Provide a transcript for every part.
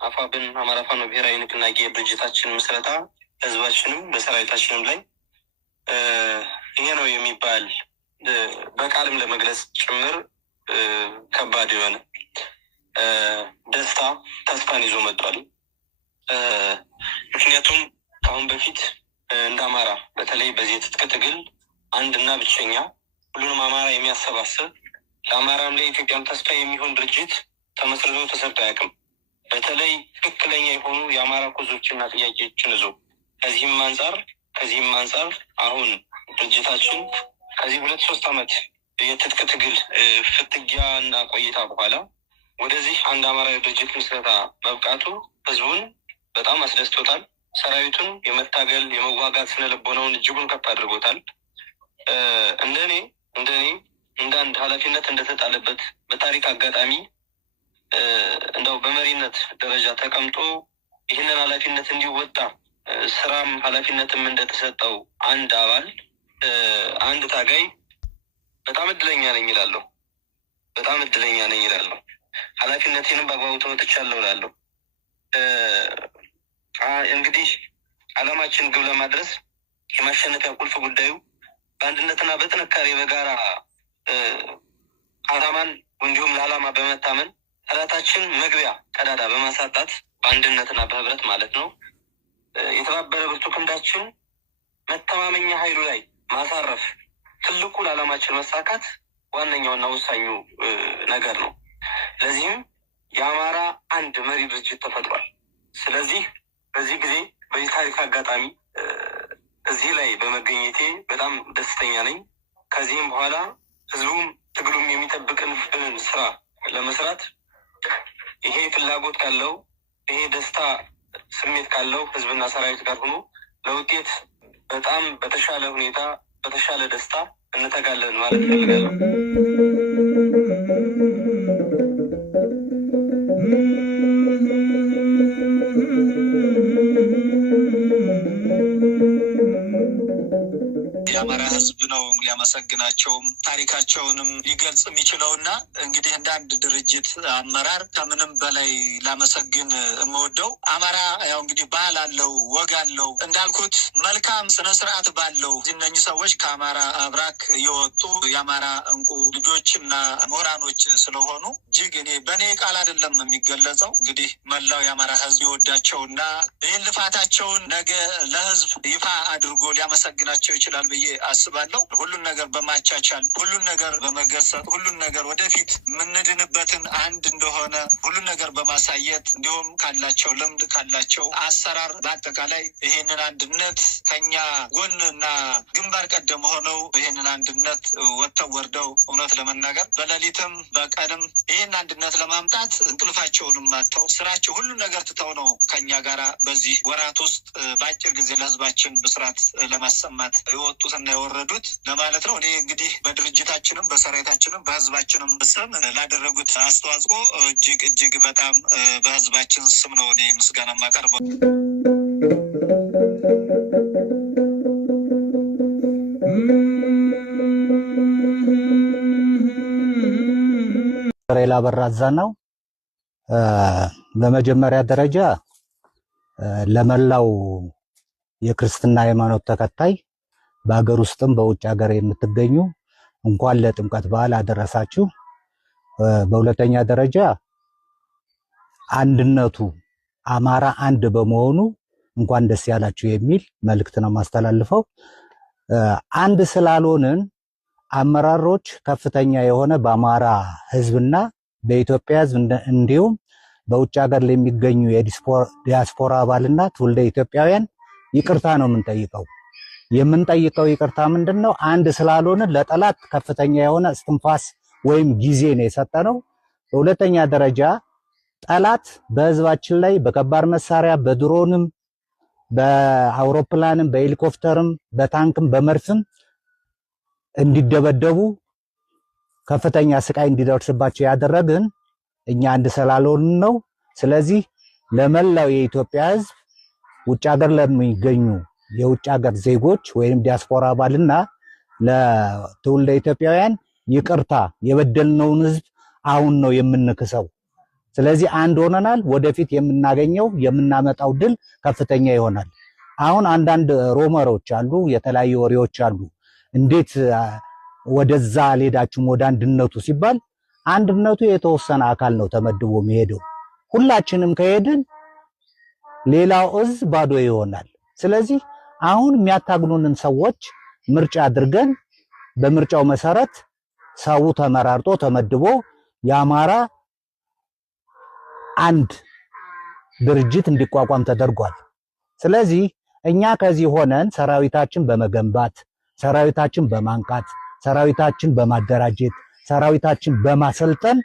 አፋብን አማራ ፋኖ ብሔራዊ ንቅናቄ ድርጅታችን ምስረታ ህዝባችንም በሰራዊታችንም ላይ ይሄ ነው የሚባል በቃልም ለመግለጽ ጭምር ከባድ የሆነ ደስታ ተስፋን ይዞ መጥቷል። ምክንያቱም ከአሁን በፊት እንደ አማራ በተለይ በዚህ የትጥቅ ትግል አንድና ብቸኛ ሁሉንም አማራ የሚያሰባስብ ለአማራም ለኢትዮጵያም ተስፋ የሚሆን ድርጅት ተመስርቶ ተሰርቶ አያውቅም። በተለይ ትክክለኛ የሆኑ የአማራ ኮዞችና ጥያቄዎችን ይዞ ከዚህም አንጻር አሁን ድርጅታችን ከዚህ 2-3 ዓመት የትጥቅ ትግል ፍትጊያ እና ቆይታ በኋላ ወደዚህ አንድ አማራዊ ድርጅት ምስረታ መብቃቱ ህዝቡን በጣም አስደስቶታል። ሰራዊቱን የመታገል የመዋጋት ስነልቦናውን እጅጉን ከፍ አድርጎታል። እንደኔ እንደ አንድ ኃላፊነት እንደተጣለበት በታሪክ አጋጣሚ እንደው በመሪነት ደረጃ ተቀምጦ ይህንን ኃላፊነት እንዲወጣ ስራም ኃላፊነትም እንደተሰጠው አንድ አባል አንድ ታጋይ በጣም እድለኛ ነኝ ይላለሁ። ኃላፊነቴንም በአግባቡ ተወጥቻለሁ እላለሁ። እንግዲህ ዓላማችን ግብ ለማድረስ የማሸነፊያ ቁልፍ ጉዳዩ በአንድነትና በጥንካሬ በጋራ ዓላማን እንዲሁም ለዓላማ በመታመን ጠላታችን መግቢያ ቀዳዳ በማሳጣት በአንድነትና በህብረት ማለት ነው የተባበረ ብርቱ ክንዳችን መተማመኛ ኃይሉ ላይ ማሳረፍ ትልቁ ለዓላማችን መሳካት ዋነኛውና ወሳኙ ነገር ነው። ለዚህም የአማራ አንድ መሪ ድርጅት ተፈጥሯል። ስለዚህ በዚህ ጊዜ በዚህ ታሪክ አጋጣሚ እዚህ ላይ በመገኘቴ በጣም ደስተኛ ነኝ። ከዚህም በኋላ ህዝቡም ትግሉም የሚጠብቅብንን ስራ ለመስራት ይሄ ፍላጎት ካለው ይሄ ደስታ ስሜት ካለው ህዝብና ሰራዊት ጋር ሆኖ ለውጤት በጣም በተሻለ ሁኔታ በተሻለ ደስታ እንተጋለን ማለት ፈልጋለሁ። የአማራ ህዝብ ነው ሊያመሰግናቸውም ታሪካቸውንም ሊገልጽ የሚችለውና እንግዲህ እንደ አንድ ድርጅት አመራር ከምንም በላይ ላመሰግን የምወደው አማራ ያው እንግዲህ ባህል አለው፣ ወግ አለው፣ እንዳልኩት መልካም ስነ ስርዓት ባለው እነኚህ ሰዎች ከአማራ አብራክ የወጡ የአማራ እንቁ ልጆችና ምሁራኖች ስለሆኑ እጅግ እኔ በእኔ ቃል አይደለም የሚገለጸው። እንግዲህ መላው የአማራ ህዝብ ይወዳቸውና ይህን ልፋታቸውን ነገ ለህዝብ ይፋ አድርጎ ሊያመሰግናቸው ይችላል ብዬ አስባለሁ። ሁሉን ነገር በማቻቻል ሁሉን ነገር በመገሰጥ ሁሉን ነገር ወደፊት የምንድንበትን አንድ እንደሆነ ሁሉን ነገር በማሳየት እንዲሁም ካላቸው ልምድ ካላቸው አሰራር በአጠቃላይ ይህንን አንድነት ከኛ ጎንና ግንባር ቀደም ሆነው ይህንን አንድነት ወጥተው ወርደው እውነት ለመናገር በሌሊትም በቀንም ይህን አንድነት ለማምጣት እንቅልፋቸውንም አጥተው ስራቸው ሁሉን ነገር ትተው ነው ከኛ ጋራ በዚህ ወራት ውስጥ በአጭር ጊዜ ለህዝባችን ብስራት ለማሰማት የወጡትና የወረዱት ለማለት ነው። እኔ እንግዲህ በድርጅታችንም በሰራዊታችንም በህዝባችንም ስም ላደረጉት አስተዋጽኦ እጅግ በጣም በህዝባችን ስም ነው እኔ ምስጋና የማቀርበው። ሬላ በራዛ ነው። በመጀመሪያ ደረጃ ለመላው የክርስትና ሃይማኖት ተከታይ በአገር ውስጥም በውጭ ሀገር የምትገኙ እንኳን ለጥምቀት በዓል አደረሳችሁ። በሁለተኛ ደረጃ አንድነቱ አማራ አንድ በመሆኑ እንኳን ደስ ያላችሁ የሚል መልእክት ነው ማስተላልፈው። አንድ ስላልሆንን አመራሮች ከፍተኛ የሆነ በአማራ ህዝብና በኢትዮጵያ ህዝብ እንዲሁም በውጭ ሀገር ለሚገኙ የዲያስፖራ አባልና ትውልደ ኢትዮጵያውያን ይቅርታ ነው የምንጠይቀው ይቅርታ ምንድነው? አንድ ስላልሆንን ለጠላት ከፍተኛ የሆነ እስትንፋስ ወይም ጊዜ ነው የሰጠነው። በሁለተኛ ደረጃ ጠላት በህዝባችን ላይ በከባድ መሳሪያ በድሮንም በአውሮፕላንም በሄሊኮፕተርም በታንክም በመርፍም እንዲደበደቡ ከፍተኛ ስቃይ እንዲደርስባቸው ያደረግን እኛ አንድ ስላልሆንን ነው። ስለዚህ ለመላው የኢትዮጵያ ህዝብ ውጭ ሀገር ለሚገኙ የውጭ ሀገር ዜጎች ወይም ዲያስፖራ አባልና ለትውልደ ኢትዮጵያውያን ይቅርታ የበደልነውን ህዝብ አሁን ነው የምንክሰው። ስለዚህ አንድ ሆነናል። ወደፊት የምናገኘው የምናመጣው ድል ከፍተኛ ይሆናል። አሁን አንዳንድ ሮመሮች አሉ፣ የተለያዩ ወሬዎች አሉ። እንዴት ወደዛ አልሄዳችሁም ወደ አንድነቱ ሲባል አንድነቱ የተወሰነ አካል ነው ተመድቦ የሚሄደው። ሁላችንም ከሄድን ሌላው እዝ ባዶ ይሆናል። ስለዚህ አሁን የሚያታግሉንን ሰዎች ምርጫ አድርገን በምርጫው መሰረት ሰው ተመራርጦ ተመድቦ የአማራ አንድ ድርጅት እንዲቋቋም ተደርጓል። ስለዚህ እኛ ከዚህ ሆነን ሰራዊታችን በመገንባት ሰራዊታችን በማንቃት ሰራዊታችን በማደራጀት ሰራዊታችን በማሰልጠን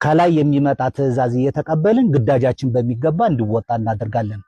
ከላይ የሚመጣ ትዕዛዝ እየተቀበልን ግዳጃችን በሚገባ እንዲወጣ እናደርጋለን።